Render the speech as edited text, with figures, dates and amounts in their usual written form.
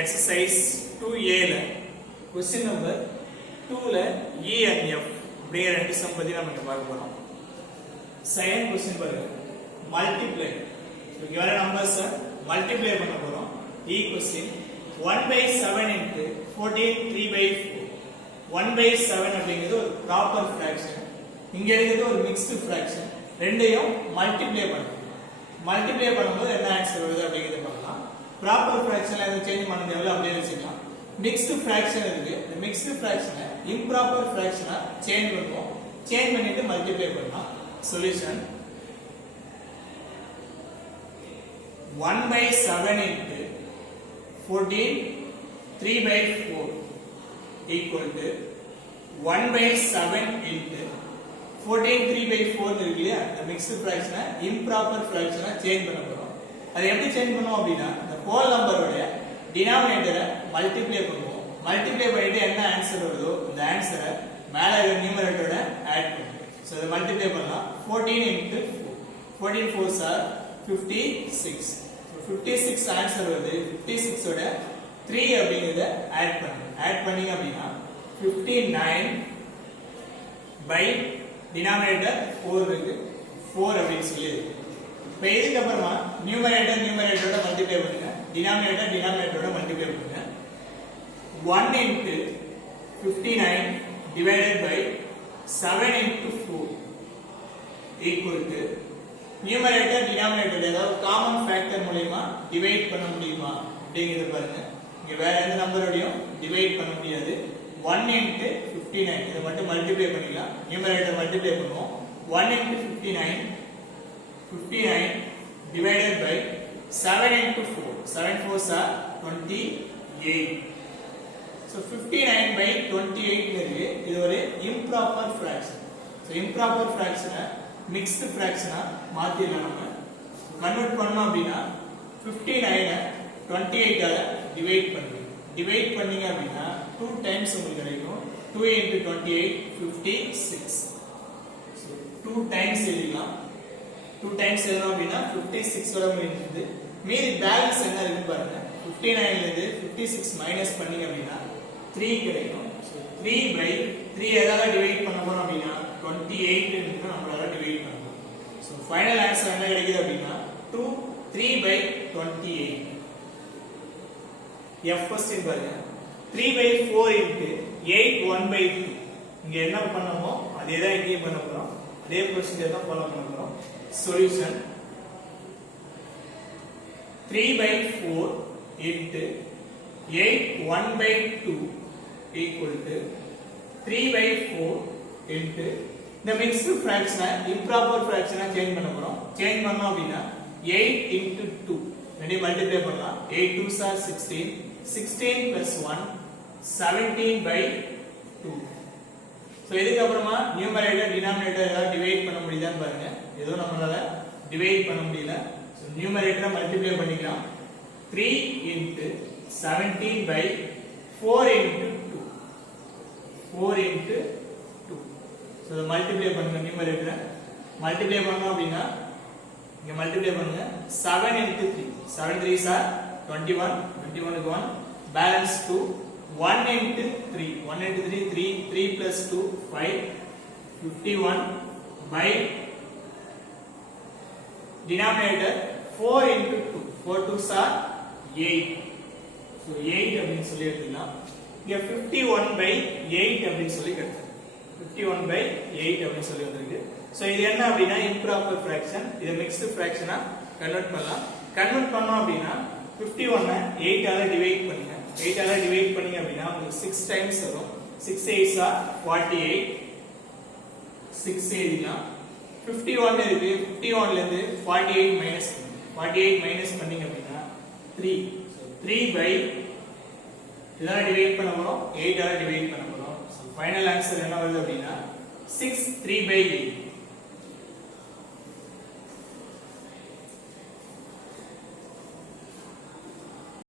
exercise 2A ல question number 2 ல E and F அப்படிங்கிற ரெண்டு சம் பத்தி நம்ம இங்க பார்க்க போறோம். செகண்ட் question பாருங்க, multiply. So given numbers multiply பண்ண போறோம். E question 1/7 into 14 3/4. 1/7 அப்படிங்கிறது ஒரு ப்ராப்பர் fraction. இங்க இருக்கிறது ஒரு mixed fraction. ரெண்டையும் மல்டிப்ளை பண்ணணும். மல்டிப்ளை பண்ணும்போது என்ன ஆன்சர் வருது அப்படிங்கறத பார்க்கலாம். ப்ராப்பர் ஃபிராக்ஷன்ல எதை சேஞ்ச் பண்ண தேவையில்ல, அப்படியே வச்சுக்கலாம். மிக்ஸ்டு ஃபிராக்ஷன் இருக்கு. இந்த மிக்ஸ்டு ஃபிராக்ஷனை இம்ப்ராப்பர் ஃபிராக்ஷனா சேஞ்ச் பண்ணுவோம். சேஞ்ச் பண்ணிட்டு மல்டிப்ளை பண்ணலாம். Solution 1/7 into 14 3/4 equal to 1/7 into 14 3/4 இருக்கு இல்லையா, இந்த மிக்ஸ்டு ஃபிராக்ஷனை இம்ப்ராப்பர் ஃபிராக்ஷனா சேஞ்ச் பண்ண போறோம். அதை எப்படி சேஞ்ச் பண்ணுவோம் அப்படின்னா, இந்த ஹோல் நம்பரோட டினாமினேட்டரை மல்டிப்ளை பண்ணுவோம். மல்டிப்ளை பண்ணிட்டு என்ன ஆன்சர் வருதோ அந்த ஆன்சரை மேல இருக்கிற நியூமரேட்டரோட ஆட் பண்ணுவோம். சோ இத மல்டிப்ளை பண்ணலாம். 14 into 4. 14 4s are 56. So 56 answer வருது. 56 ஓட 3 அப்படிங்கறத ஆட் பண்ணுங்க. ஆட் பண்ணீங்க அப்படின்னா 59 by denominator 4 இருக்கு. 4 அப்படின்னு சொல்லி இருக்கு. இப்போ இதுக்கு அப்புறமா நியூமரேட்டர் நியூமரேட்டரோட மல்டிப்ளை பண்ணுங்க. டினாமினேட்டர் டினாமினேட்டரோட மல்டிப்ளை பண்ணுங்க. 1 into 59 divided by 7 into 4 equal to numerator denominator ஏதாவது காமன் ஃபேக்டர் மூலமா டிவைட் பண்ண முடியுமா அப்படிங்கறத பாருங்க. இங்க வேற எந்த நம்பரோடையும் டிவைட் பண்ண முடியாது. 1 into 59 இத மட்டும் மல்டிப்ளை பண்ணிக்கலாம். நியூமரேட்டர் மல்டிப்ளை பண்ணுவோம். 1 into 59 divided by 7 into 4. 7 4s are 28. So 59 by 28 இருக்கு. இது ஒரு improper fraction. So improper fraction mixed fraction மாத்திரலாம். நம்ம கன்வர்ட் பண்ணோம் அப்படின்னா 59 28 ஆல டிவைட் பண்ணுங்க. டிவைட் பண்ணீங்க அப்படின்னா 2 டைம்ஸ் உங்களுக்கு கிடைக்கும். 2 into 28 56. So 2 டைம்ஸ் எழுதலாம். 2 டைம்ஸ் எழுதணும் அப்படின்னா 56 வர முடியுது. மீதி பேலன்ஸ் என்ன இருக்குன்னு பாருங்க. 59 ல இருந்து 56 மைனஸ் பண்ணீங்க அப்படின்னா 3 கிடைக்கும். சோ 3 by 3 எதால டிவைட் பண்ண போறோம் அப்படின்னா 28 ன்னு நம்மளால டிவைட் பண்ண போறோம். சோ ஃபைனல் ஆன்சர் என்ன கிடைக்குது அப்படின்னா 3 by 28. F क्वेश्चन பாருங்க. 3/4 into 8 1/2. இங்க என்ன பண்ணோமோ அதே தான் இங்கே பண்ண போறோம். அதே ப்ரொசீஜர் தான் ஃபாலோ பண்ண போறோம். Solution 3/4 into 8 1/2 equal to 3/4 into the mixed fraction improper fraction change பண்ண போறோம். சேஞ்ச் பண்ணோம் அப்படின்னா 8 into 2 ரெண்டையும் மல்டிப்ளை பண்ணலாம். 8 2s are 16. 16 plus 1 17/2. சோ இதுக்கு அப்புறமா நியூமரேட்டர் டினாமினேட்டர் ஏதாவது டிவைட் பண்ண முடியுதான்னு பாருங்க. ஏதோ நம்மளால டிவைட் பண்ண முடியல. சோ நியூமரேட்டரை மல்டிப்ளை பண்ணிக்கலாம். 3 into 17/4 into 2. 4 into 2. சோ இத மல்டிப்ளை பண்ணுங்க. நியூமரேட்டரை மல்டிப்ளை பண்ணோம் அப்படின்னா இங்க மல்டிப்ளை பண்ணுங்க. 7 into 3. 7 3s are 21. 21 is 1. Balance 2. 1 into 3. 1 into 3 3. 3 plus 2 5. 51 by denominator 4 into 2. 4 2s are 8. So 8 அப்படினு சொல்லி எடுத்துக்கலாம். இங்க 51/8 அப்படினு சொல்லி எடுத்துக்கலாம். 51/8 அப்படினு சொல்லி வந்திருக்கு. சோ இது என்ன அப்படினா இம்ப்ராப்பர் ஃபிராக்ஷன். இது மிக்ஸ்டு ஃபிராக்ஷனா கன்வர்ட் பண்ணலாம். கன்வர்ட் பண்ணோம் அப்படினா 51 ஐ 8 ஆல டிவைட் பண்ணுங்க. 8 ஆல டிவைட் பண்ணீங்க அப்படினா உங்களுக்கு 6 டைம்ஸ் வரும். 6 8s are 48. 6 எழுதிக்கலாம். 51 இருக்கு. 51 ல இருந்து 48 மைனஸ் 48 மைனஸ் பண்ணீங்க அப்படினா 3. சோ 3 by இதெல்லாம் டிவைட் பண்ண போறோம். 8 ஆல டிவைட் பண்ண போறோம். சோ ஃபைனல் ஆன்சர் என்ன வருது அப்படினா 6 3/8.